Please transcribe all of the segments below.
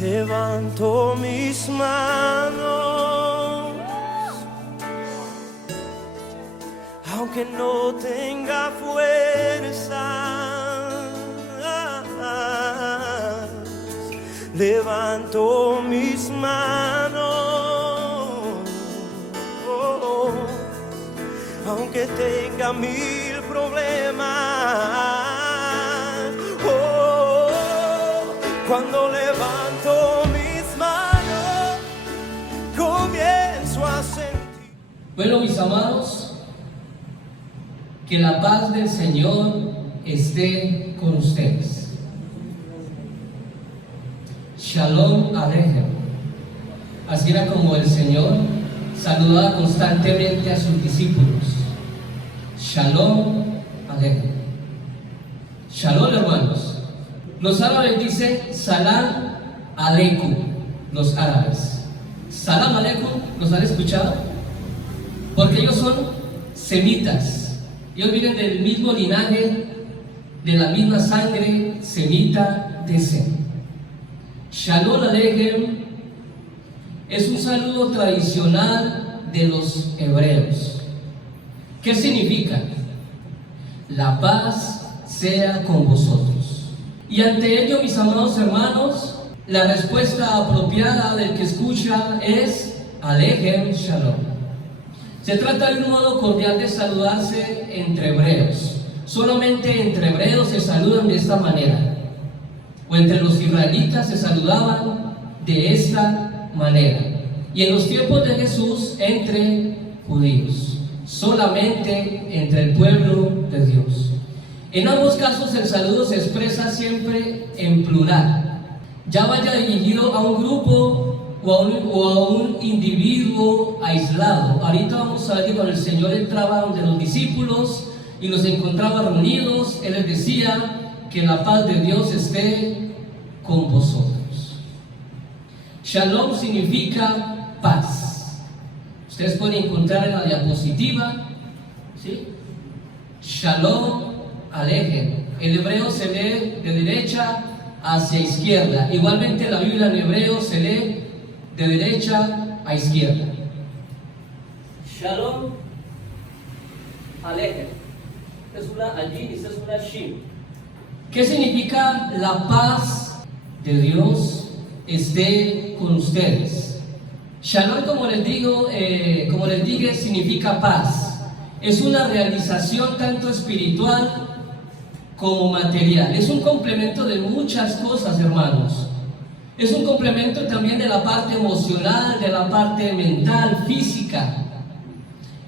Levanto mis manos, aunque no tenga fuerza. Levanto mis manos, aunque tenga mil problemas. Cuando levanto mis manos, comienzo a sentir. Bueno, mis amados, que la paz del Señor esté con ustedes. Shalom Aleichem. Así era como el Señor saludaba constantemente a sus discípulos. Shalom Aleichem. Shalom, hermanos. Los árabes dicen Salam Aleikum, los árabes. Salam Aleikum, ¿los han escuchado? Porque ellos son semitas. Ellos vienen del mismo linaje, de la misma sangre semita de Sem. Shalom Aleichem es un saludo tradicional de los hebreos. ¿Qué significa? La paz sea con vosotros. Y ante ello, mis amados hermanos, la respuesta apropiada del que escucha es Aleichem Shalom. Se trata de un modo cordial de saludarse entre hebreos. Solamente entre hebreos se saludan de esta manera. O entre los israelitas se saludaban de esta manera. Y en los tiempos de Jesús, entre judíos. Solamente entre el pueblo de Dios. En ambos casos el saludo se expresa siempre en plural, ya vaya dirigido a un grupo o a un individuo aislado. Ahorita vamos a ver que cuando el Señor entraba donde los discípulos y los encontraba reunidos, Él les decía que la paz de Dios esté con vosotros. Shalom significa paz. Ustedes pueden encontrar en la diapositiva, ¿sí? Shalom Aleichem. El hebreo se lee de derecha hacia izquierda. Igualmente la Biblia en hebreo se lee de derecha a izquierda. Shalom Aleichem. Esta es una allí y esta es una shin. ¿Qué significa la paz de Dios esté con ustedes? Shalom, como les dije, significa paz. Es una realización tanto espiritual como material. Es un complemento de muchas cosas, hermanos. Es un complemento también de la parte emocional, de la parte mental, física.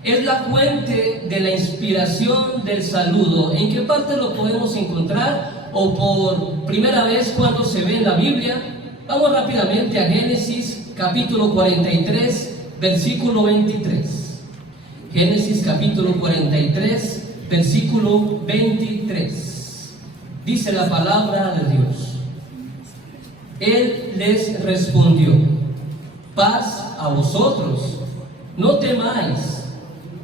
Es la fuente de la inspiración del saludo. ¿En qué parte lo podemos encontrar? O por primera vez cuando se ve en la Biblia. Vamos rápidamente a Génesis capítulo 43, versículo 23. Génesis capítulo 43, versículo 23. Dice la palabra de Dios. Él les respondió: paz a vosotros, no temáis.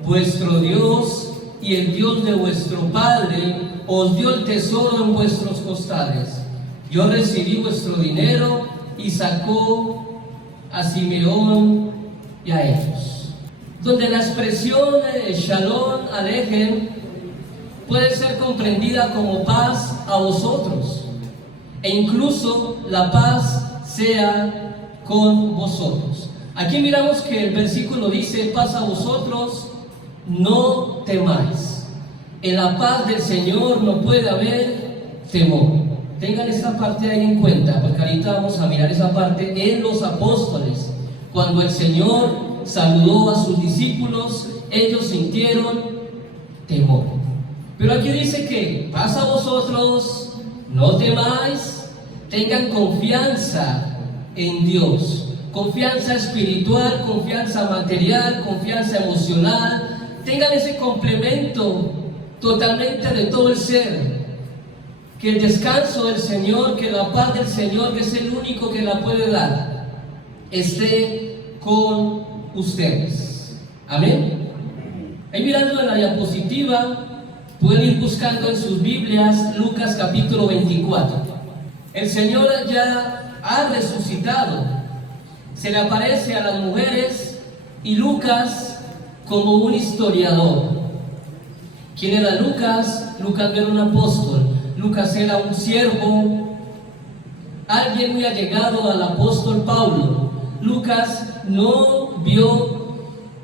Vuestro Dios y el Dios de vuestro Padre os dio el tesoro en vuestros costales. Yo recibí vuestro dinero y sacó a Simeón y a ellos. Donde la expresión Shalom Aleichem puede ser comprendida como paz a vosotros, e incluso la paz sea con vosotros. Aquí miramos que el versículo dice: paz a vosotros, no temáis. En la paz del Señor no puede haber temor. Tengan esta parte ahí en cuenta, porque ahorita vamos a mirar esa parte en los apóstoles. Cuando el Señor saludó a sus discípulos, ellos sintieron temor. Pero aquí dice que paz a vosotros, no temáis. Tengan confianza en Dios, confianza espiritual, confianza material, confianza emocional. Tengan ese complemento totalmente de todo el ser. Que el descanso del Señor, que la paz del Señor, que es el único que la puede dar, esté con ustedes. Amén. Ahí mirando en la diapositiva, pueden ir buscando en sus Biblias Lucas capítulo 24. El Señor ya ha resucitado. Se le aparece a las mujeres y Lucas como un historiador. ¿Quién era Lucas? Lucas no era un apóstol. Lucas era un siervo, alguien muy allegado al apóstol Pablo. Lucas no vio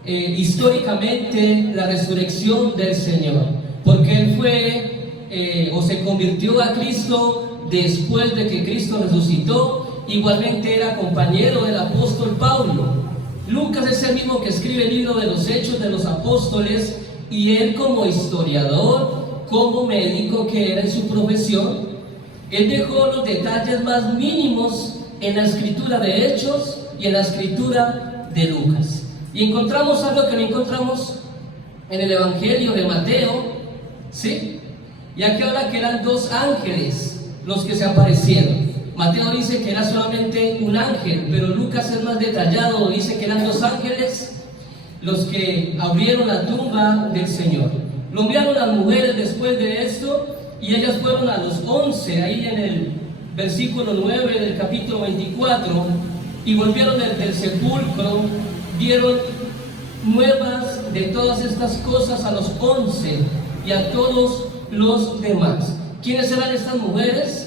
históricamente la resurrección del Señor, porque él fue o se convirtió a Cristo después de que Cristo resucitó. Igualmente era compañero del apóstol Pablo. Lucas es el mismo que escribe el libro de los Hechos de los Apóstoles, y él, como historiador, como médico que era en su profesión, él dejó los detalles más mínimos en la escritura de Hechos y en la escritura de Lucas. Y encontramos algo que no encontramos en el Evangelio de Mateo, ¿sí? Ya que habla que eran dos ángeles los que se aparecieron. Mateo dice que era solamente un ángel, pero Lucas es más detallado, dice que eran dos ángeles los que abrieron la tumba del Señor. Lo enviaron las mujeres después de esto, y ellas fueron a los 11, ahí en el versículo 9 del capítulo 24, y volvieron del sepulcro, dieron nuevas de todas estas cosas a los 11 y a todos los demás. ¿Quiénes eran estas mujeres?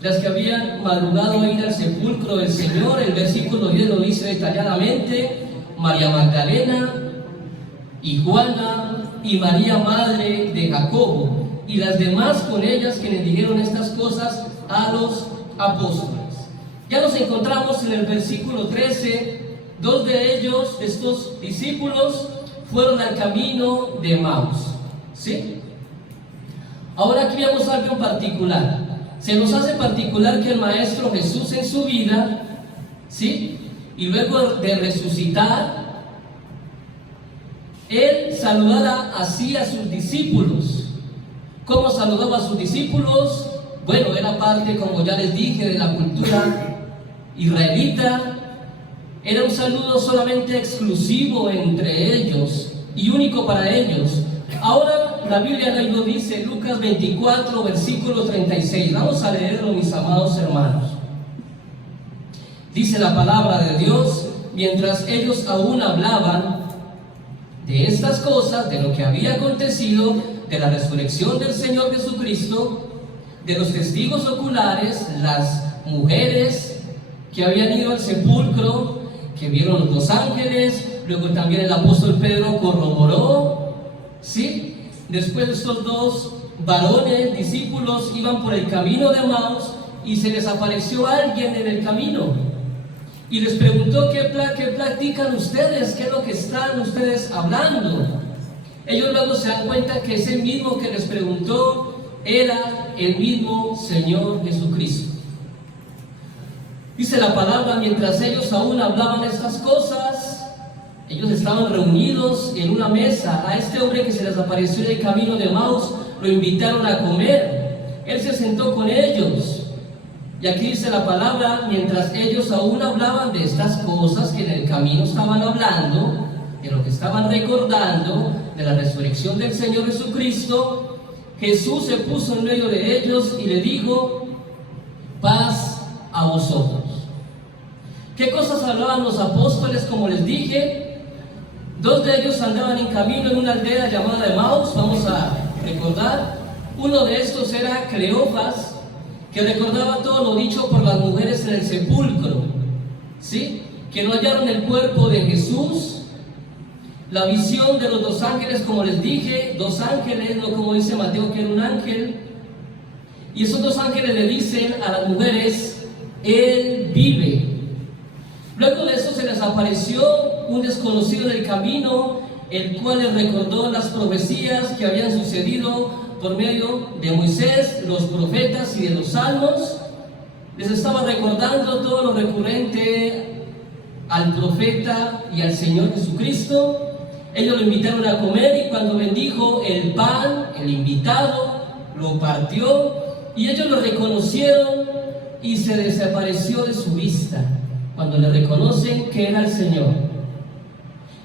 Las que habían madrugado a ir al sepulcro del Señor. El versículo 10 lo dice detalladamente: María Magdalena y Juana y María, madre de Jacobo, y las demás con ellas, quienes dijeron estas cosas a los apóstoles. Ya nos encontramos en el versículo 13. Dos de ellos, de estos discípulos, fueron al camino de Emaús, ¿sí? Ahora aquí vemos algo en particular. Se nos hace particular que el Maestro Jesús en su vida, ¿sí?, y luego de resucitar, él saludara así a sus discípulos. ¿Cómo saludaba a sus discípulos? Bueno, era parte, como ya les dije, de la cultura israelita. Era un saludo solamente exclusivo entre ellos y único para ellos. Ahora la Biblia ahí lo dice, Lucas 24, versículo 36. Vamos a leerlo, mis amados hermanos. Dice la palabra de Dios: mientras ellos aún hablaban de estas cosas, de lo que había acontecido, de la resurrección del Señor Jesucristo, de los testigos oculares, las mujeres que habían ido al sepulcro, que vieron los dos ángeles, luego también el apóstol Pedro corroboró, ¿sí? Después estos dos varones, discípulos, iban por el camino de Emaús y se les apareció alguien en el camino y les preguntó: ¿qué platican ustedes? ¿Qué es lo que están ustedes hablando? Ellos luego se dan cuenta que ese mismo que les preguntó era el mismo Señor Jesucristo. Dice la palabra: mientras ellos aún hablaban estas cosas, ellos estaban reunidos en una mesa. A este hombre que se les apareció en el camino de Emaús lo invitaron a comer. Él se sentó con ellos. Y aquí dice la palabra: mientras ellos aún hablaban de estas cosas que en el camino estaban hablando, de lo que estaban recordando, de la resurrección del Señor Jesucristo, Jesús se puso en medio de ellos y le dijo: paz a vosotros. ¿Qué cosas hablaban los apóstoles? Como les dije, dos de ellos andaban en camino en una aldea llamada Emaús. Vamos a recordar. Uno de estos era Cleofas, que recordaba todo lo dicho por las mujeres en el sepulcro, ¿sí?, que no hallaron el cuerpo de Jesús. La visión de los dos ángeles, como les dije, dos ángeles, no como dice Mateo que era un ángel. Y esos dos ángeles le dicen a las mujeres: Él vive. Luego de eso se les apareció un desconocido en el camino, el cual les recordó las profecías que habían sucedido por medio de Moisés, los profetas y de los salmos. Les estaba recordando todo lo recurrente al profeta y al Señor Jesucristo. Ellos lo invitaron a comer, y cuando bendijo el pan, el invitado lo partió, y ellos lo reconocieron y se desapareció de su vista. Cuando le reconocen que era el Señor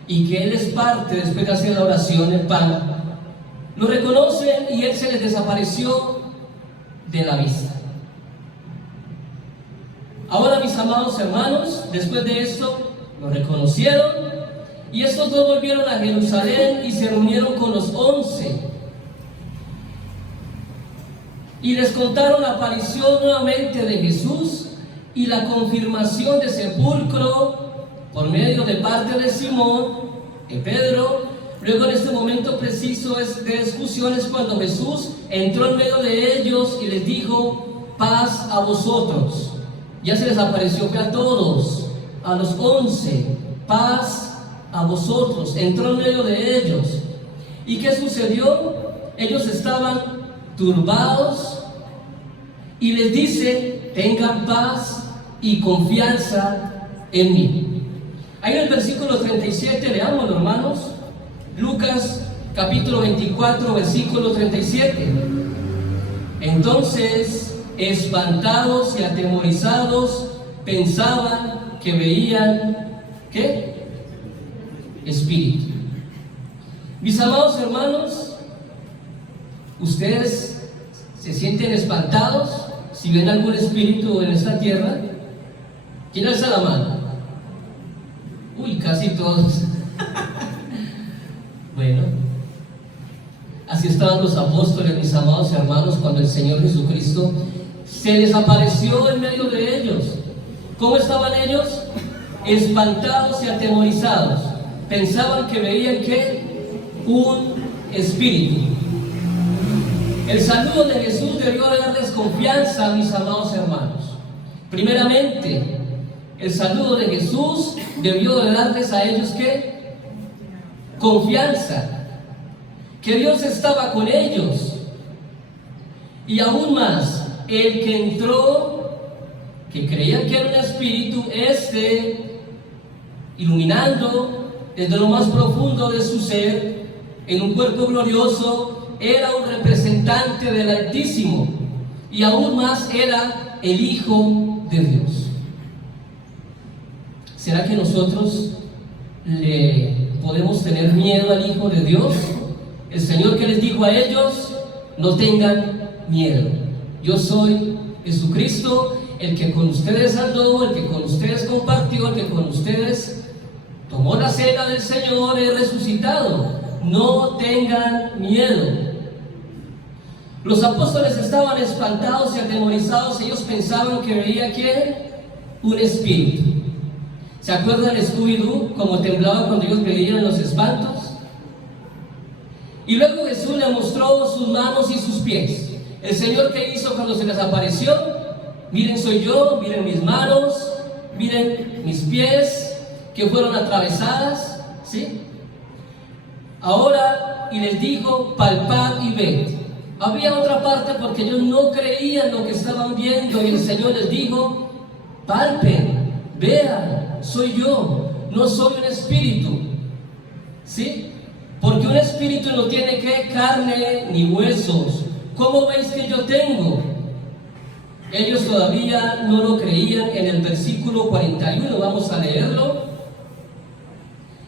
y que Él es parte, después de hacer la oración, el pan, lo reconocen y Él se les desapareció de la vista. Ahora, mis amados hermanos, después de esto lo reconocieron y estos dos volvieron a Jerusalén y se reunieron con los 11 y les contaron la aparición nuevamente de Jesús y la confirmación de sepulcro por medio de parte de Simón, de Pedro. Luego, en este momento preciso de discusiones, cuando Jesús entró en medio de ellos y les dijo: paz a vosotros. Ya se les apareció a todos, a los 11, paz a vosotros. Entró en medio de ellos. ¿Y qué sucedió? Ellos estaban turbados y les dice: tengan paz y confianza en mí. Ahí en el versículo 37, leámoslo, hermanos. Lucas capítulo 24, versículo 37. Entonces, espantados y atemorizados, pensaban que veían, ¿qué? Espíritu. Mis amados hermanos, ¿ustedes se sienten espantados si ven algún espíritu en esta tierra? ¿Quién alza la mano? Uy, casi todos. Bueno, así estaban los apóstoles, mis amados hermanos, cuando el Señor Jesucristo se les apareció en medio de ellos. ¿Cómo estaban ellos? Espantados y atemorizados. Pensaban que veían, ¿qué? Un espíritu. El saludo de Jesús debió darles confianza, mis amados hermanos. Primeramente, el saludo de Jesús debió de darles a ellos, ¿qué? Confianza, que Dios estaba con ellos. Y aún más, el que entró, que creían que era un espíritu, iluminando desde lo más profundo de su ser, en un cuerpo glorioso, era un representante del Altísimo, y aún más era el Hijo de Dios. ¿Será que nosotros le podemos tener miedo al Hijo de Dios? El Señor que les dijo a ellos: no tengan miedo, yo soy Jesucristo, el que con ustedes andó, el que con ustedes compartió, el que con ustedes tomó la cena del Señor, he resucitado, no tengan miedo. Los apóstoles estaban espantados y atemorizados. Ellos pensaban que veía, ¿quién? Un espíritu. ¿Se acuerdan de Scooby-Doo? Cómo temblaba cuando ellos veían los espantos. Y luego Jesús le mostró sus manos y sus pies. El Señor, ¿qué hizo cuando se les apareció? Miren, soy yo, miren mis manos, miren mis pies que fueron atravesadas, ¿sí? Ahora, y les dijo: palpad y ved. Había otra parte porque ellos no creían lo que estaban viendo, y el Señor les dijo: palpen, vean, soy yo, no soy un espíritu, ¿sí? Porque un espíritu no tiene que carne ni huesos. ¿Cómo veis que yo tengo? Ellos todavía no lo creían. En el versículo 41, vamos a leerlo.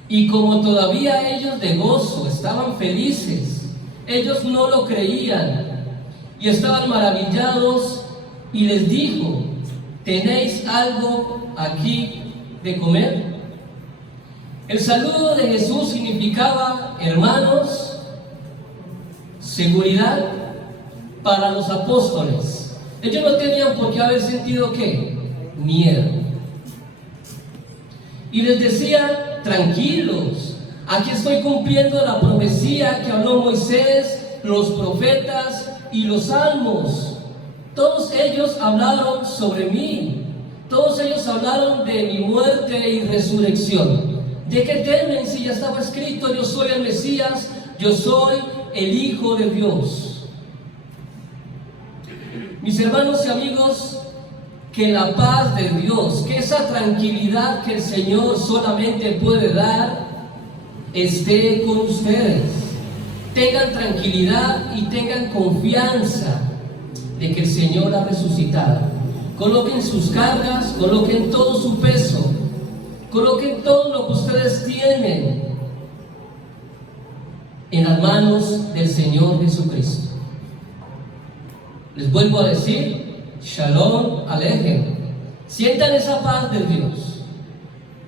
Y como todavía ellos de gozo estaban felices, ellos no lo creían y estaban maravillados, y les dijo: ¿tenéis algo aquí de comer? El saludo de Jesús significaba, hermanos, seguridad para los apóstoles. Ellos no tenían por qué haber sentido, ¿qué? Miedo. Y les decía: tranquilos, aquí estoy cumpliendo la profecía que habló Moisés, los profetas y los salmos. Todos ellos hablaron sobre mí. Todos ellos hablaron de mi muerte y resurrección. ¿De qué temen si ya estaba escrito? Yo soy el Mesías, yo soy el Hijo de Dios. Mis hermanos y amigos, que la paz de Dios, que esa tranquilidad que el Señor solamente puede dar, esté con ustedes. Tengan tranquilidad y tengan confianza de que el Señor ha resucitado. Coloquen sus cargas, coloquen todo su peso, coloquen todo lo que ustedes tienen en las manos del Señor Jesucristo. Les vuelvo a decir: Shalom Aleichem, Sientan esa paz de Dios,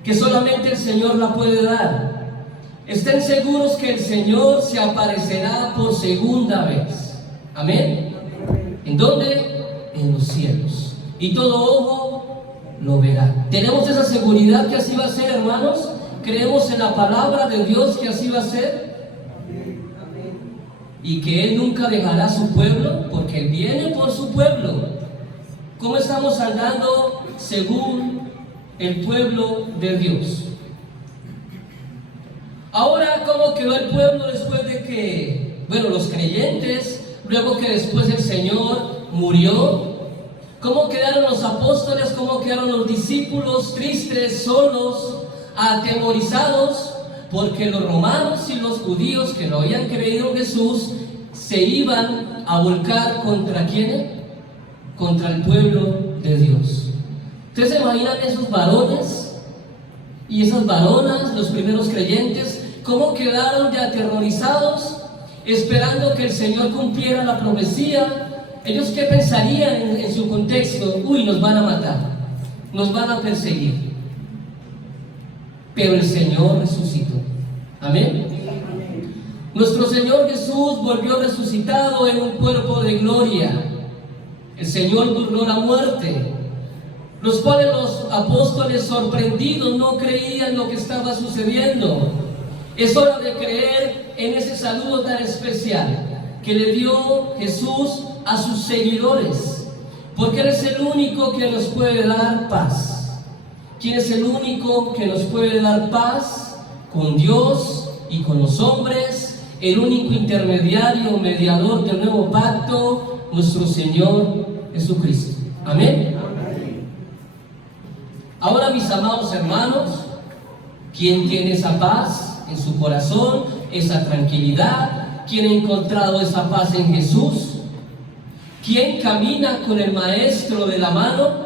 que solamente el Señor la puede dar. Estén seguros que el Señor se aparecerá por segunda vez. Amén. ¿En dónde? En los cielos. Y todo ojo lo verá. ¿Tenemos esa seguridad que así va a ser, hermanos? ¿Creemos en la palabra de Dios que así va a ser? Y que Él nunca dejará a su pueblo, porque Él viene por su pueblo. ¿Cómo estamos andando según el pueblo de Dios? Ahora, ¿cómo quedó el pueblo después de que, los creyentes, luego que después el Señor murió? ¿Cómo quedaron los apóstoles? ¿Cómo quedaron los discípulos? Tristes, solos, atemorizados, porque los romanos y los judíos que no habían creído en Jesús se iban a volcar ¿contra quién? Contra el pueblo de Dios. ¿Ustedes se imaginan esos varones y esas varonas, los primeros creyentes, cómo quedaron de aterrorizados, esperando que el Señor cumpliera la profecía? ¿Ellos qué pensarían en su contexto? Uy, nos van a matar, nos van a perseguir. Pero el Señor resucitó. Amén. Nuestro Señor Jesús volvió resucitado en un cuerpo de gloria. El Señor burló la muerte, los cuales los apóstoles sorprendidos no creían lo que estaba sucediendo. Es hora de creer en ese saludo tan especial que le dio Jesús a sus seguidores, porque Él es el único que nos puede dar paz. ¿Quién es el único que nos puede dar paz? Con Dios y con los hombres, el único intermediario, mediador del nuevo pacto, nuestro Señor Jesucristo. Amén. Ahora, mis amados hermanos, ¿quién tiene esa paz en su corazón, esa tranquilidad? ¿Quién ha encontrado esa paz en Jesús? ¿Quién camina con el Maestro de la mano?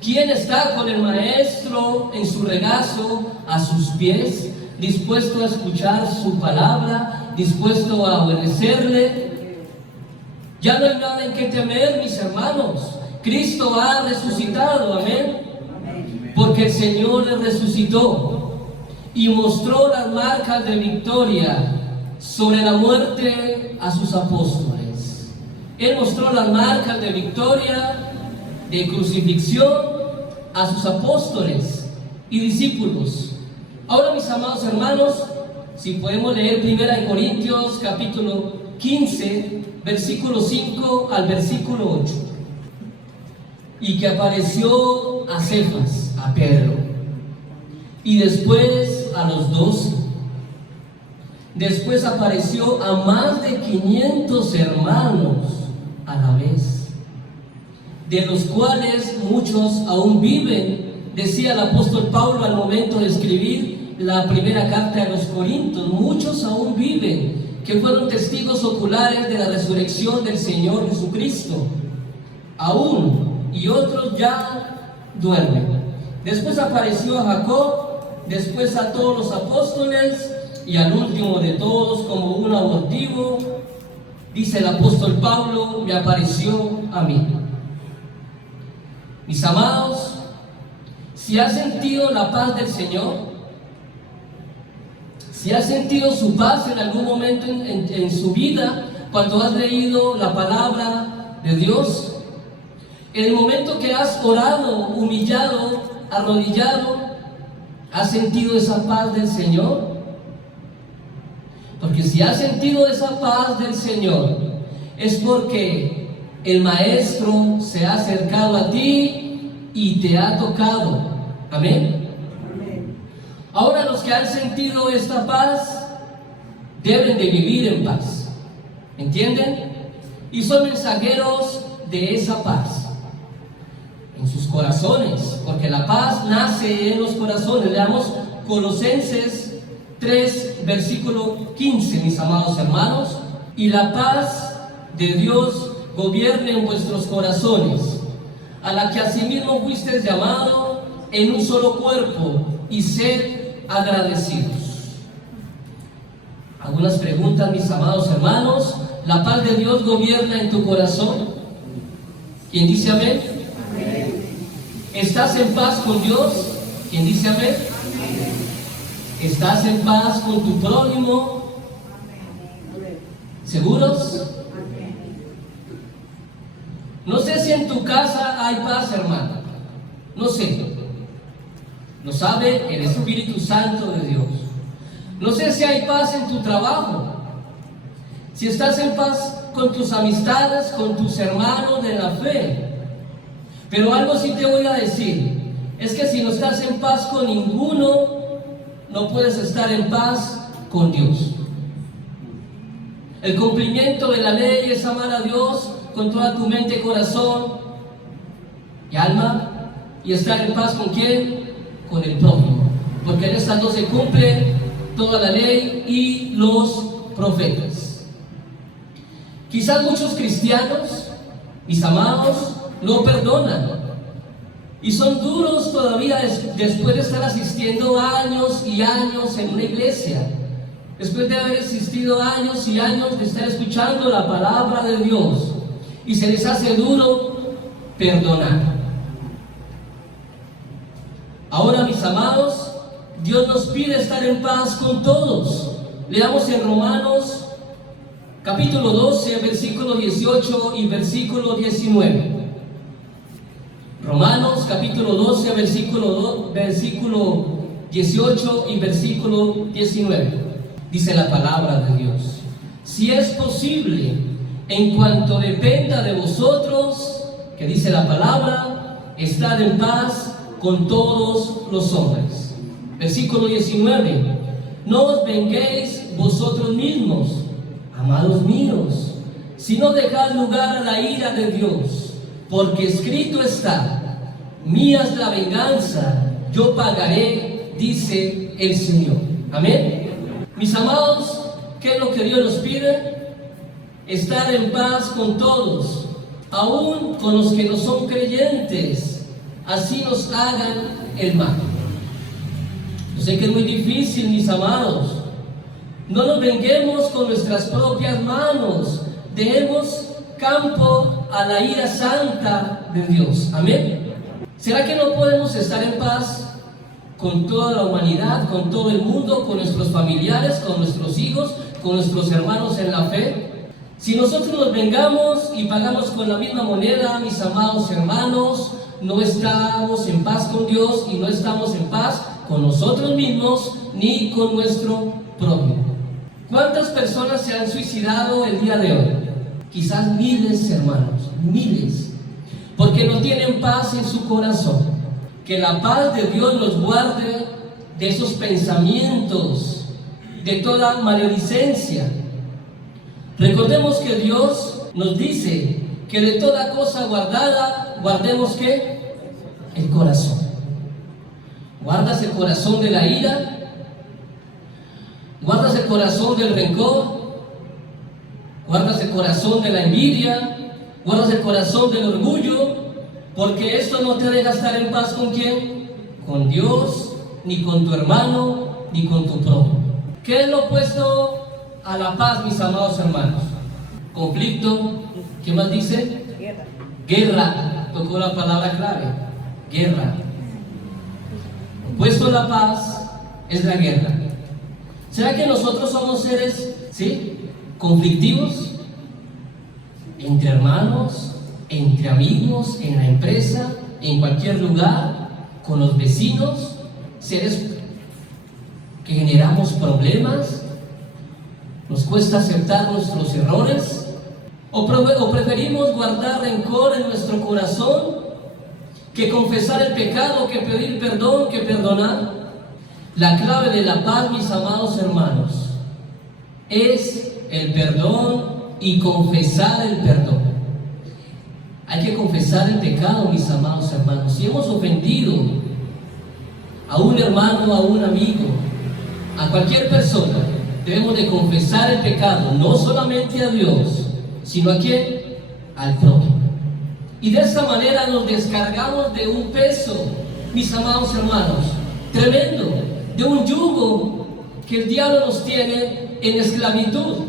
¿Quién está con el Maestro en su regazo, a sus pies, dispuesto a escuchar su palabra, dispuesto a obedecerle? Ya no hay nada en que temer, mis hermanos. Cristo ha resucitado, amén. Porque el Señor le resucitó y mostró las marcas de victoria sobre la muerte a sus apóstoles. Él mostró las marcas de victoria, de crucifixión a sus apóstoles y discípulos. Ahora, mis amados hermanos, si podemos leer 1 Corintios capítulo 15, versículo 5 al versículo 8. Y que apareció a Cefas, a Pedro, y después a los 12. Después apareció a más de 500 hermanos a la vez, de los cuales muchos aún viven, decía el apóstol Pablo al momento de escribir la primera carta de los Corintios. Muchos aún viven, que fueron testigos oculares de la resurrección del Señor Jesucristo. Aún, y otros ya duermen. Después apareció a Jacob, después a todos los apóstoles, y al último de todos, como un abortivo, dice el apóstol Pablo, me apareció a mí. Mis amados, si has sentido la paz del Señor, si has sentido su paz en algún momento en su vida, cuando has leído la palabra de Dios, en el momento que has orado, humillado, arrodillado, ¿has sentido esa paz del Señor? Porque si has sentido esa paz del Señor, es porque el Maestro se ha acercado a ti y te ha tocado. Amén. Ahora, los que han sentido esta paz deben de vivir en paz. ¿Entienden? Y son mensajeros de esa paz en sus corazones, porque la paz nace en los corazones. Leamos Colosenses 3, versículo 15, mis amados hermanos. Y la paz de Dios gobierne en vuestros corazones, a la que asimismo fuisteis llamado en un solo cuerpo, y sed agradecidos. Algunas preguntas, mis amados hermanos. ¿La paz de Dios gobierna en tu corazón? ¿Quién dice amén? ¿Estás en paz con Dios? ¿Quién dice amén? ¿Estás en paz con tu prójimo? ¿Seguros? No sé si en tu casa hay paz, hermano. No sé. Lo sabe el Espíritu Santo de Dios. No sé si hay paz en tu trabajo. Si estás en paz con tus amistades, con tus hermanos de la fe. Pero algo sí te voy a decir. Es que si no estás en paz con ninguno, no puedes estar en paz con Dios. El cumplimiento de la ley es amar a Dios con toda tu mente, corazón y alma, y estar en paz con ¿quién? Con el prójimo, porque en estas dos se cumple toda la ley y los profetas. Quizás muchos cristianos, mis amados, no perdonan y son duros todavía después de estar asistiendo años y años en una iglesia, después de haber asistido años y años de estar escuchando la palabra de Dios, y se les hace duro perdonar. Ahora, mis amados, Dios nos pide estar en paz con todos. Leamos en Romanos capítulo 12, versículo 18 y versículo 19. Romanos capítulo 12, versículo 18 y versículo 19. Dice la palabra de Dios: si es posible, en cuanto dependa de vosotros, que dice la palabra, estad en paz con todos los hombres. Versículo 19: no os venguéis vosotros mismos, amados míos, sino dejad lugar a la ira de Dios, porque escrito está: mía es la venganza, yo pagaré, dice el Señor. Amén. Mis amados, ¿qué es lo que Dios nos pide? Estar en paz con todos, aún con los que no son creyentes, así nos hagan el mal. Yo sé que es muy difícil, mis amados. No nos venguemos con nuestras propias manos, demos campo a la ira santa de Dios. Amén. ¿Será que no podemos estar en paz con toda la humanidad, con todo el mundo, con nuestros familiares, con nuestros hijos, con nuestros hermanos en la fe? Si nosotros nos vengamos y pagamos con la misma moneda, mis amados hermanos, no estamos en paz con Dios y no estamos en paz con nosotros mismos ni con nuestro prójimo. ¿Cuántas personas se han suicidado el día de hoy? Quizás miles, hermanos, miles, porque no tienen paz en su corazón. Que la paz de Dios los guarde de esos pensamientos, de toda maledicencia. Recordemos que Dios nos dice que de toda cosa guardada, guardemos ¿qué? El corazón. ¿Guardas el corazón de la ira? ¿Guardas el corazón del rencor? ¿Guardas el corazón de la envidia? ¿Guardas el corazón del orgullo? Porque esto no te deja estar en paz ¿con quién? Con Dios, ni con tu hermano, ni con tu prójimo. ¿Qué es lo opuesto a la paz, mis amados hermanos? Conflicto. ¿Qué más dice? Guerra. Tocó la palabra clave. Guerra. Opuesto a la paz es la guerra. ¿Será que nosotros somos seres, conflictivos? Entre hermanos, entre amigos, en la empresa, en cualquier lugar, con los vecinos, seres que generamos problemas, nos cuesta aceptar nuestros errores, o preferimos guardar rencor en nuestro corazón, que confesar el pecado, que pedir perdón, que perdonar. La clave de la paz, mis amados hermanos, es el perdón y confesar el perdón. Hay que confesar el pecado, mis amados hermanos. Si hemos ofendido a un hermano, a un amigo, a cualquier persona, debemos de confesar el pecado, no solamente a Dios, sino ¿a quién? Al prójimo. Y de esta manera nos descargamos de un peso, mis amados hermanos, tremendo, de un yugo que el diablo nos tiene en esclavitud.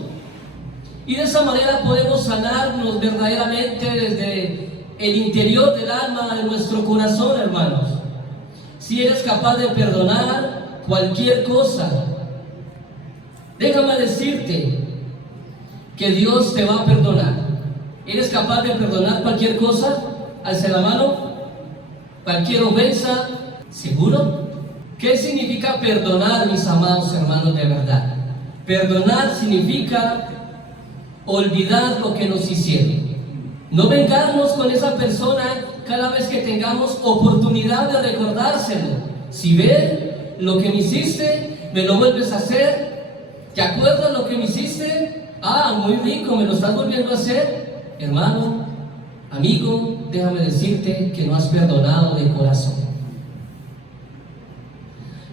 Y de esa manera podemos sanarnos verdaderamente desde el interior del alma, de nuestro corazón, hermanos. Si eres capaz de perdonar cualquier cosa, déjame decirte que Dios te va a perdonar. ¿Eres capaz de perdonar cualquier cosa? Alza la mano. ¿Cualquier ofensa? ¿Seguro? ¿Qué significa perdonar, mis amados hermanos, de verdad? Perdonar significa olvidar lo que nos hicieron. No vengarnos con esa persona cada vez que tengamos oportunidad de recordárselo. Si ves lo que me hiciste, me lo vuelves a hacer. ¿Te acuerdas lo que me hiciste? Ah, muy rico, me lo estás volviendo a hacer. Hermano, amigo, déjame decirte que no has perdonado de corazón.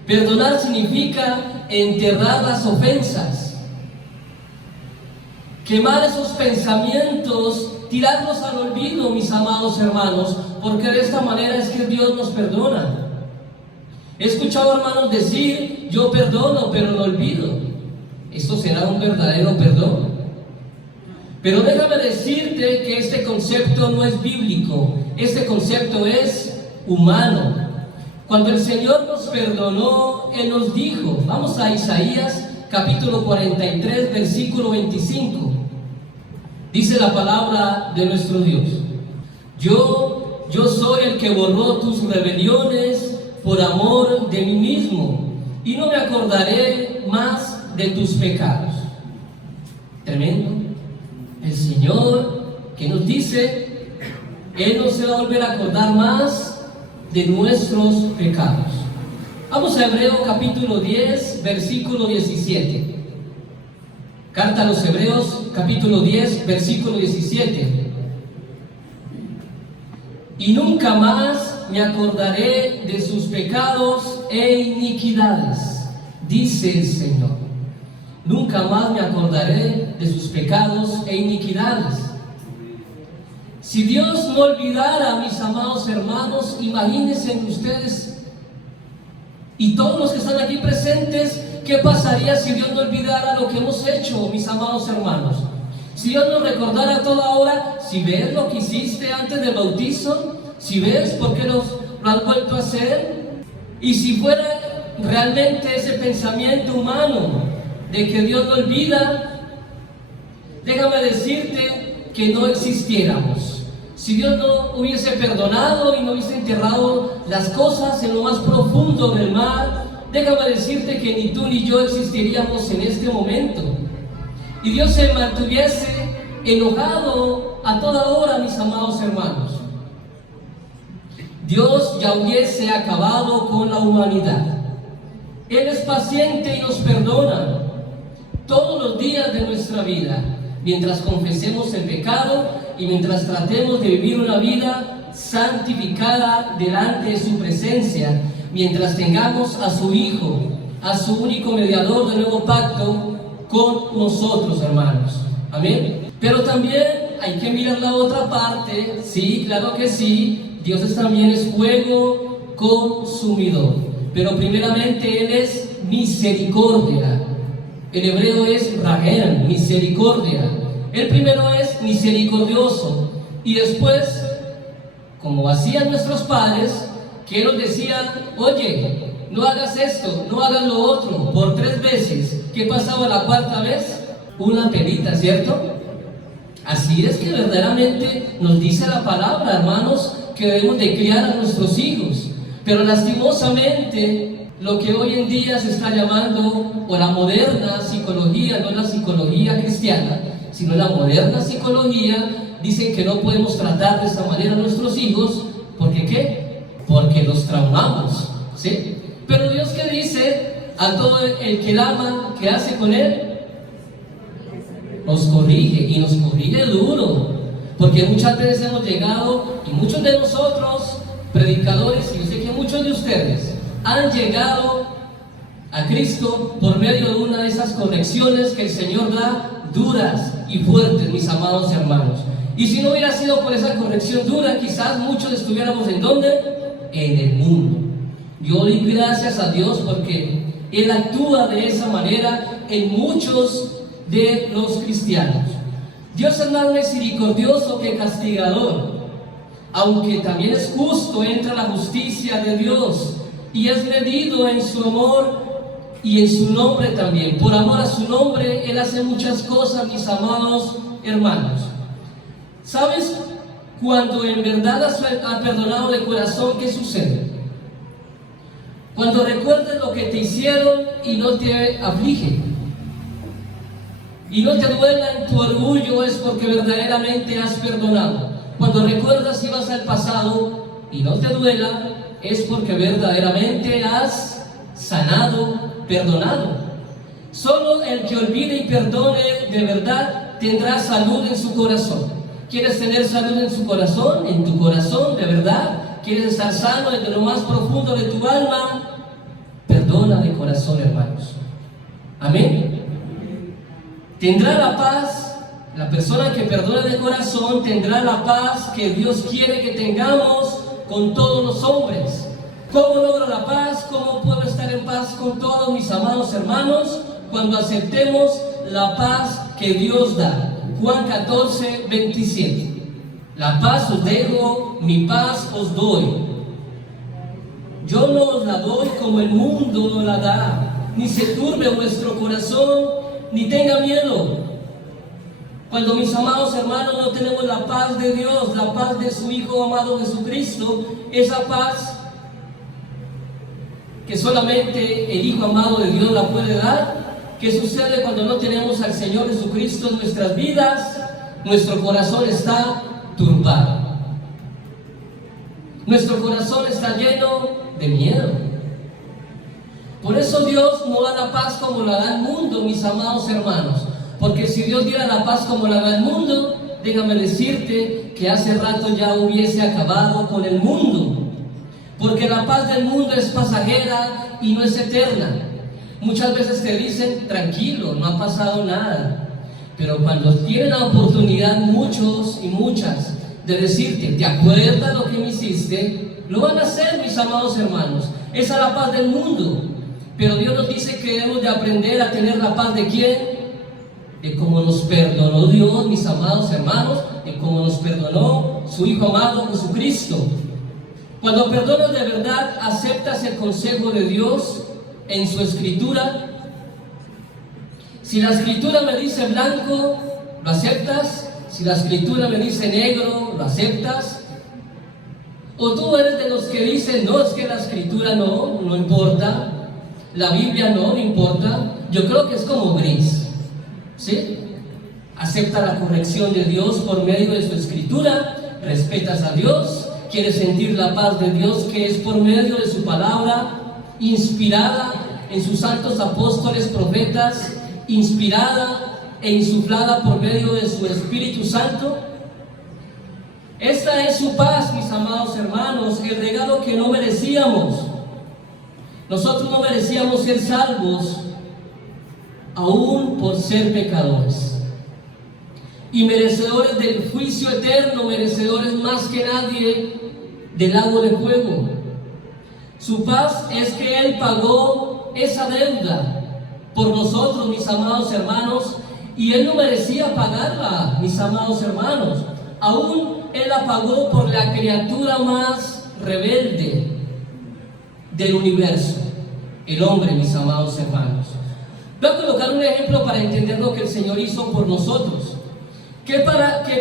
Perdonar significa enterrar las ofensas, quemar esos pensamientos, tirarlos al olvido, mis amados hermanos, porque de esta manera es que Dios nos perdona. He escuchado hermanos decir, yo perdono, pero no olvido. ¿Esto será un verdadero perdón? Pero déjame decirte que este concepto no es bíblico, este concepto es humano. Cuando el Señor nos perdonó, Él nos dijo, vamos a Isaías capítulo 43, versículo 25. Dice la palabra de nuestro Dios: Yo soy el que borró tus rebeliones por amor de mí mismo, y no me acordaré más de tus pecados. Tremendo. El Señor que nos dice, Él no se va a volver a acordar más de nuestros pecados. Vamos a Hebreos capítulo 10, versículo 17. Carta a los Hebreos capítulo 10, versículo 17. Y nunca más me acordaré de sus pecados e iniquidades, dice el Señor. Nunca más me acordaré de sus pecados e iniquidades. Si Dios no olvidara, mis amados hermanos, imagínense ustedes y todos los que están aquí presentes, ¿qué pasaría si Dios no olvidara lo que hemos hecho, mis amados hermanos? Si Dios nos recordara a toda hora, si ves lo que hiciste antes del bautizo, si ves por qué lo has vuelto a hacer, y si fuera realmente ese pensamiento humano de que Dios no olvida, déjame decirte que no existiéramos. Si Dios no hubiese perdonado y no hubiese enterrado las cosas en lo más profundo del mar, déjame decirte que ni tú ni yo existiríamos en este momento. Y Dios se mantuviese enojado a toda hora, mis amados hermanos. Dios ya hubiese acabado con la humanidad. Él es paciente y nos perdona todos los días de nuestra vida, mientras confesemos el pecado y mientras tratemos de vivir una vida santificada delante de su presencia, mientras tengamos a su Hijo, a su único mediador del nuevo pacto con nosotros, hermanos. Amén. Pero también hay que mirar la otra parte. Sí, claro que sí, Dios también es fuego consumidor, pero primeramente Él es misericordia. En hebreo es Rahel, misericordia. El primero es misericordioso, y después, como hacían nuestros padres, que nos decían, oye, no hagas esto, no hagas lo otro, por 3 veces. ¿Qué pasaba la 4ª vez? Una pelita, ¿cierto? Así es que verdaderamente nos dice la palabra, hermanos, que debemos de criar a nuestros hijos. Pero lastimosamente, lo que hoy en día se está llamando, o la moderna psicología, no la psicología cristiana, sino la moderna psicología, dicen que no podemos tratar de esta manera a nuestros hijos, ¿porque qué? Porque los traumamos, ¿sí? Pero Dios, ¿qué dice? A todo el que la ama, ¿qué hace con él? Nos corrige, y nos corrige duro, porque muchas veces hemos llegado, y muchos de nosotros, predicadores, y yo sé que muchos de ustedes, han llegado a Cristo por medio de una de esas correcciones que el Señor da, duras y fuertes, mis amados hermanos. Y si no hubiera sido por esa corrección dura, quizás muchos estuviéramos ¿en dónde? En el mundo. Yo doy gracias a Dios porque Él actúa de esa manera en muchos de los cristianos. Dios es más misericordioso que castigador. aunque también es justo, entra la justicia de Dios y es medido en su amor y en su nombre también. Por amor a su nombre, Él hace muchas cosas, mis amados hermanos. ¿Sabes? Cuando en verdad has perdonado de corazón, ¿qué sucede? Cuando recuerdas lo que te hicieron y no te aflige y no te duela en tu orgullo, es porque verdaderamente has perdonado. Cuando recuerdas y vas al pasado y no te duela, es porque verdaderamente has sanado, perdonado. Solo el que olvide y perdone de verdad tendrá salud en su corazón. ¿Quieres tener salud en su corazón? En tu corazón, de verdad. ¿Quieres estar sano desde lo más profundo de tu alma? Perdona de corazón, hermanos. Amén. Tendrá la paz, la persona que perdona de corazón tendrá la paz que Dios quiere que tengamos con todos los hombres. ¿Cómo logro la paz? ¿Cómo puedo estar en paz con todos mis amados hermanos? Cuando aceptemos la paz que Dios da. Juan 14, 27. La paz os dejo, mi paz os doy. Yo no os la doy como el mundo no la da. Ni se turbe vuestro corazón, ni tenga miedo. Cuando, mis amados hermanos, no tenemos la paz de Dios, la paz de su Hijo amado Jesucristo, esa paz que solamente el Hijo amado de Dios la puede dar. ¿Qué sucede cuando no tenemos al Señor Jesucristo en nuestras vidas? Nuestro corazón está turbado. Nuestro corazón está lleno de miedo. Por eso Dios no da la paz como la da el mundo, mis amados hermanos. Porque si Dios diera la paz como la da el mundo, déjame decirte que hace rato ya hubiese acabado con el mundo. Porque la paz del mundo es pasajera y no es eterna. Muchas veces te dicen, tranquilo, no ha pasado nada. Pero cuando tienen la oportunidad muchos y muchas de decirte, ¿te acuerdas lo que me hiciste? Lo van a hacer, mis amados hermanos. Esa es la paz del mundo. Pero Dios nos dice que debemos de aprender a tener la paz de ¿quién? De cómo nos perdonó Dios, mis amados hermanos, de cómo nos perdonó su Hijo amado Jesucristo. Cuando perdonas de verdad, aceptas el consejo de Dios en su escritura. Si la escritura me dice blanco, ¿lo aceptas? Si la escritura me dice negro, ¿lo aceptas? O tú eres de los que dicen, no, es que la escritura no importa, la Biblia no importa. Yo creo que es como gris, ¿sí? Acepta la corrección de Dios por medio de su escritura, respetas a Dios, quieres sentir la paz de Dios que es por medio de su palabra, inspirada en sus santos apóstoles, profetas, inspirada e insuflada por medio de su Espíritu Santo. Esta es su paz, mis amados hermanos, el regalo que no merecíamos. Nosotros no merecíamos ser salvos, aún por ser pecadores, y merecedores del juicio eterno, merecedores más que nadie del lago de fuego. Su paz es que Él pagó esa deuda por nosotros, mis amados hermanos, y Él no merecía pagarla, mis amados hermanos. Aún Él la pagó por la criatura más rebelde del universo, el hombre, mis amados hermanos. Voy a colocar un ejemplo para entender lo que el Señor hizo por nosotros. ¿Qué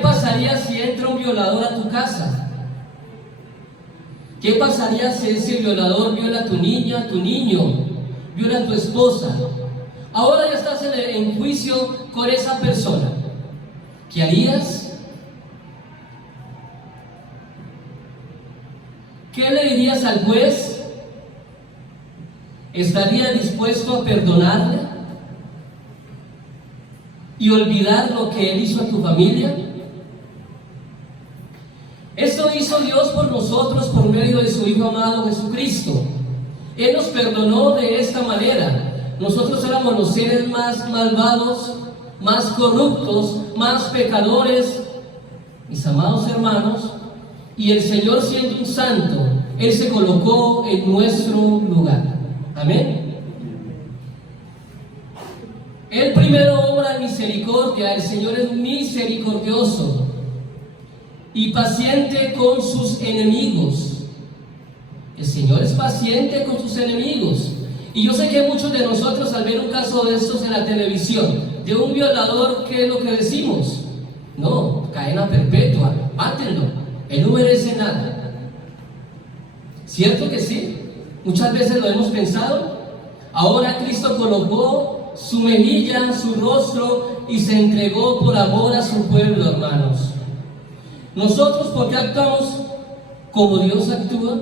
pasaría si entra un violador a tu casa? ¿Qué pasaría si ese violador viola a tu niña, a tu niño, viola a tu esposa? Ahora ya estás en juicio con esa persona. ¿Qué harías? ¿Qué le dirías al juez? ¿Estaría dispuesto a perdonarle y olvidar lo que Él hizo a tu familia? Esto hizo Dios por nosotros por medio de su Hijo amado Jesucristo. Él nos perdonó de esta manera. Nosotros éramos los seres más malvados, más corruptos, más pecadores, mis amados hermanos, y el Señor, siendo un santo, Él se colocó en nuestro lugar. Amén. Él primero obra misericordia, el Señor es misericordioso. y paciente con sus enemigos. El Señor es paciente con sus enemigos. Y yo sé que muchos de nosotros, al ver un caso de estos en la televisión, de un violador, ¿qué es lo que decimos? No, cadena perpetua, mátenlo, él no merece nada. ¿Cierto que sí? Muchas veces lo hemos pensado. Ahora Cristo colocó su mejilla, su rostro y se entregó por amor a su pueblo, hermanos. Nosotros, ¿por qué actuamos como Dios actúa?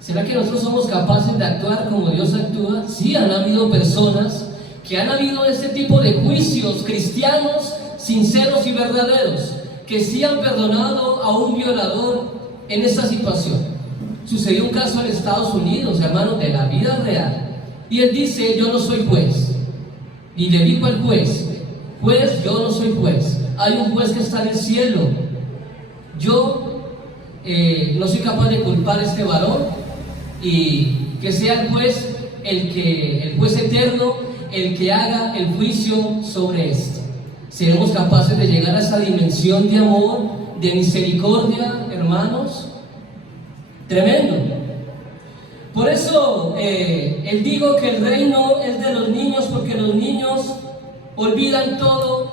¿Será que nosotros somos capaces de actuar como Dios actúa? Sí, han habido personas que han habido este tipo de juicios cristianos sinceros y verdaderos, que sí han perdonado a un violador en esta situación. Sucedió un caso en Estados Unidos, hermanos, de la vida real, y él dice: yo no soy juez. Y le dijo al juez: juez, yo no soy juez, hay un juez que está en el cielo. Yo no soy capaz de culpar a este varón, y que sea el juez, el juez eterno, el que haga el juicio sobre esto. ¿Seremos capaces de llegar a esa dimensión de amor, de misericordia, hermanos? Tremendo. Por eso él dijo que el reino es de los niños, porque los niños olvidan todo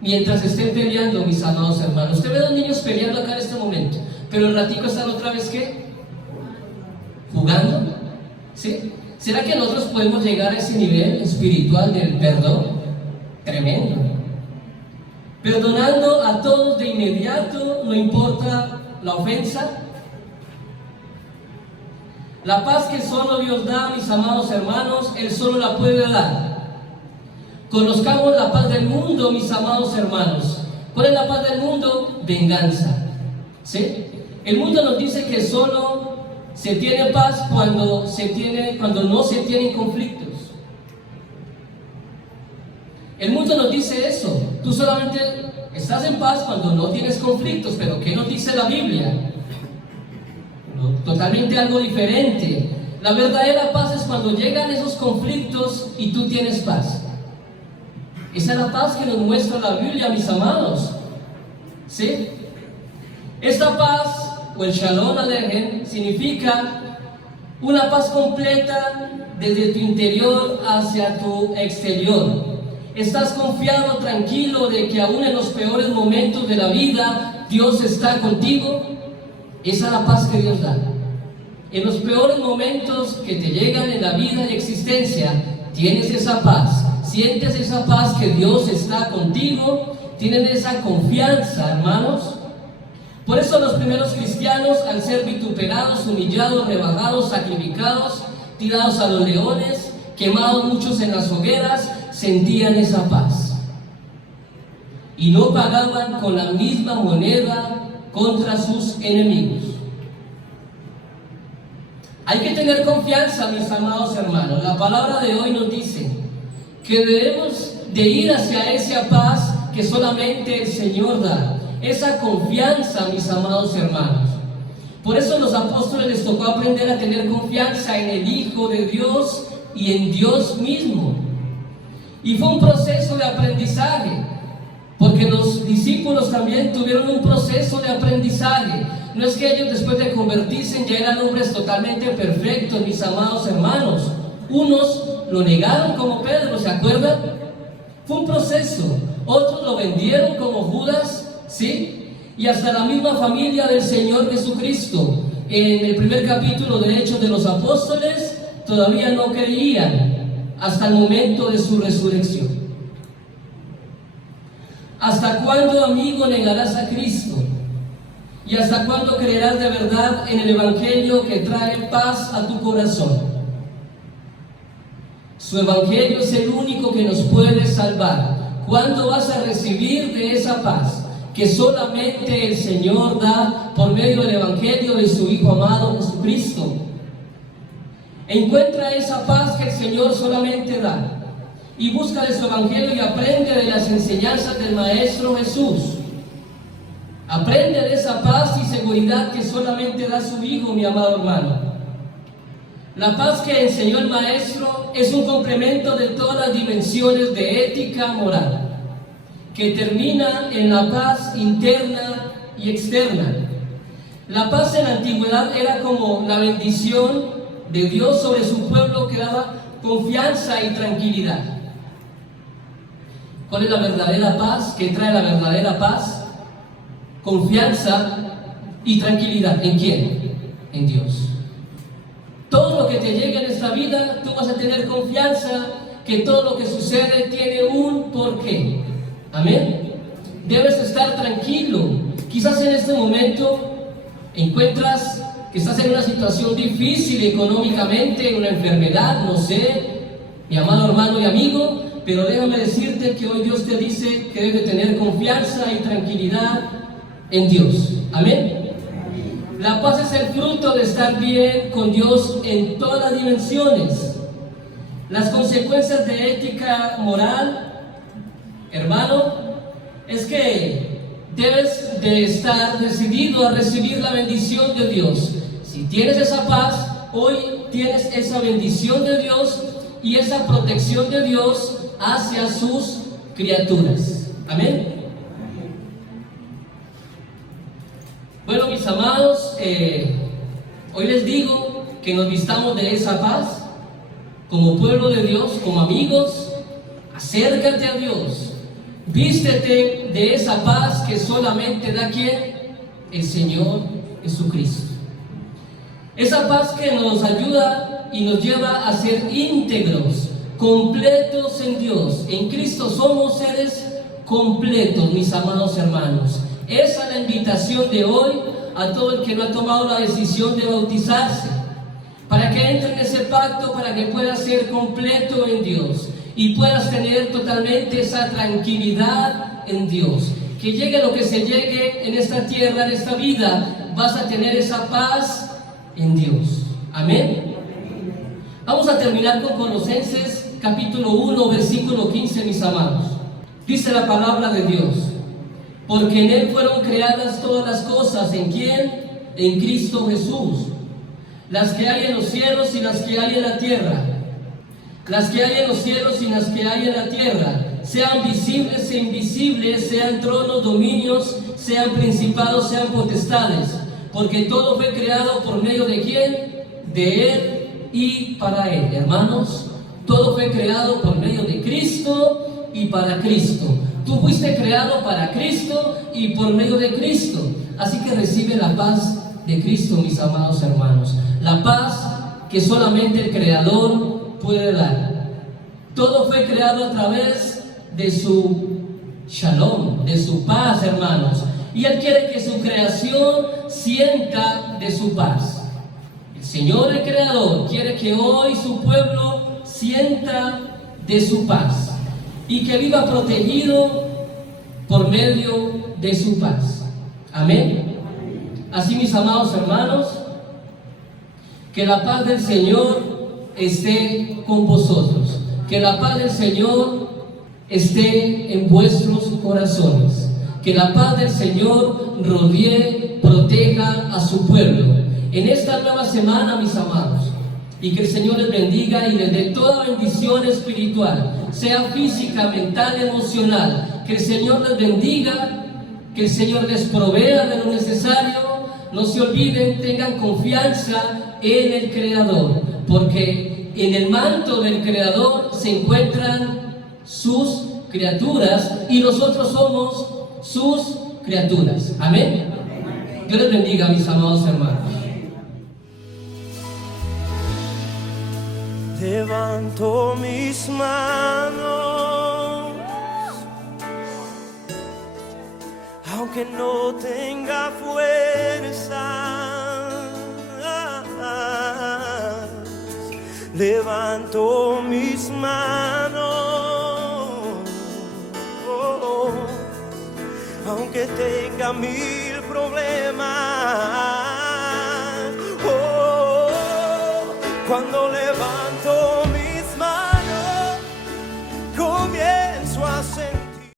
mientras estén peleando, mis amados hermanos. Usted ve a los niños peleando acá en este momento, pero el ratico están otra vez, ¿qué? Jugando. ¿Sí? ¿Será que nosotros podemos llegar a ese nivel espiritual del perdón? Tremendo. Perdonando a todos de inmediato, no importa la ofensa. La paz que solo Dios da, mis amados hermanos, Él solo la puede dar. Conozcamos la paz del mundo, mis amados hermanos. ¿Cuál es la paz del mundo? Venganza. ¿Sí? El mundo nos dice que solo se tiene paz cuando no se tienen conflictos. El mundo nos dice eso. Tú solamente estás en paz cuando no tienes conflictos. Pero ¿qué nos dice la Biblia? Totalmente algo diferente. La verdadera paz es cuando llegan esos conflictos y tú tienes paz. Esa es la paz que nos muestra la Biblia, mis amados. ¿Sí? Esta paz, o el Shalom Aleichem, significa una paz completa desde tu interior hacia tu exterior. Estás confiado, tranquilo de que aún en los peores momentos de la vida Dios está contigo. Esa es la paz que Dios da. En los peores momentos que te llegan en la vida y existencia, tienes esa paz, sientes esa paz que Dios está contigo, tienen esa confianza, hermanos. Por eso los primeros cristianos, al ser vituperados, humillados, rebajados, sacrificados, tirados a los leones, quemados muchos en las hogueras, sentían esa paz. Y no pagaban con la misma moneda contra sus enemigos. Hay que tener confianza, mis amados hermanos. La palabra de hoy nos dice que debemos de ir hacia esa paz que solamente el Señor da. Esa confianza, mis amados hermanos. Por eso a los apóstoles les tocó aprender a tener confianza en el Hijo de Dios y en Dios mismo. Y fue un proceso de aprendizaje, porque los discípulos también tuvieron un proceso de aprendizaje. No es que ellos, después de convertirse, ya eran hombres totalmente perfectos, mis amados hermanos. Unos lo negaron, como Pedro, ¿se acuerdan? Fue un proceso. Otros lo vendieron, como Judas, ¿sí? Y hasta la misma familia del Señor Jesucristo, en el primer capítulo de Hechos de los Apóstoles, todavía no creían hasta el momento de su resurrección. ¿Hasta cuándo, amigo, negarás a Cristo? ¿Y hasta cuándo creerás de verdad en el Evangelio que trae paz a tu corazón? Su Evangelio es el único que nos puede salvar. ¿Cuándo vas a recibir de esa paz que solamente el Señor da por medio del Evangelio de su Hijo amado Jesucristo? Encuentra esa paz que el Señor solamente da y busca de su Evangelio y aprende de las enseñanzas del Maestro Jesús. Aprende de esa paz y seguridad que solamente da su Hijo, mi amado hermano. La paz que enseñó el Maestro es un complemento de todas las dimensiones de ética moral que termina en la paz interna y externa. La paz en la antigüedad era como la bendición de Dios sobre su pueblo que daba confianza y tranquilidad. ¿Cuál es la verdadera paz? ¿Qué trae la verdadera paz? Confianza y tranquilidad. ¿En quién? En Dios. Todo lo que te llegue en esta vida, tú vas a tener confianza que todo lo que sucede tiene un porqué. Amén. Debes estar tranquilo. Quizás en este momento encuentras que estás en una situación difícil económicamente, en una enfermedad, no sé, mi amado hermano y amigo, pero déjame decirte que hoy Dios te dice que debes de tener confianza y tranquilidad en Dios. Amén. La paz es el fruto de estar bien con Dios en todas las dimensiones. Las consecuencias de ética moral, hermano, es que debes de estar decidido a recibir la bendición de Dios. Si tienes esa paz, hoy tienes esa bendición de Dios y esa protección de Dios hacia sus criaturas. Amén. Bueno, mis amados, hoy les digo que nos vistamos de esa paz como pueblo de Dios, como amigos. Acércate a Dios, vístete de esa paz que solamente da ¿quién? El Señor Jesucristo. Esa paz que nos ayuda y nos lleva a ser íntegros, completos en Dios. En Cristo somos seres completos, mis amados hermanos. Esa es la invitación de hoy a todo el que no ha tomado la decisión de bautizarse, para que entre en ese pacto, para que puedas ser completo en Dios y puedas tener totalmente esa tranquilidad en Dios. Que llegue lo que se llegue en esta tierra, en esta vida, vas a tener esa paz en Dios. Amén. Vamos a terminar con Colosenses capítulo 1, versículo 15, mis amados. Dice la palabra de Dios: porque en Él fueron creadas todas las cosas. ¿En quién? En Cristo Jesús. Las que hay en los cielos y las que hay en la tierra. Las que hay en los cielos y las que hay en la tierra. Sean visibles e invisibles, sean tronos, dominios, sean principados, sean potestades. Porque todo fue creado por medio de ¿quién? De Él y para Él. Hermanos, todo fue creado por medio de Cristo y para Cristo. Tú fuiste creado para Cristo y por medio de Cristo. Así que recibe la paz de Cristo, mis amados hermanos. La paz que solamente el Creador puede dar. Todo fue creado a través de su shalom, de su paz, hermanos. Y Él quiere que su creación sienta de su paz. El Señor, el Creador, quiere que hoy su pueblo sienta de su paz y que viva protegido por medio de su paz. Amén. Así, mis amados hermanos, que la paz del Señor esté con vosotros. Que la paz del Señor esté en vuestros corazones. Que la paz del Señor rodee, proteja a su pueblo en esta nueva semana, mis amados. Y que el Señor les bendiga y les dé toda bendición espiritual, sea física, mental, emocional. Que el Señor les bendiga, que el Señor les provea de lo necesario. No se olviden, tengan confianza en el Creador, porque en el manto del Creador se encuentran sus criaturas y nosotros somos sus criaturas. Amén. Dios les bendiga, mis amados hermanos. Levanto mis manos, aunque no tenga fuerza. Levanto mis manos, aunque tenga mil problemas. Cuando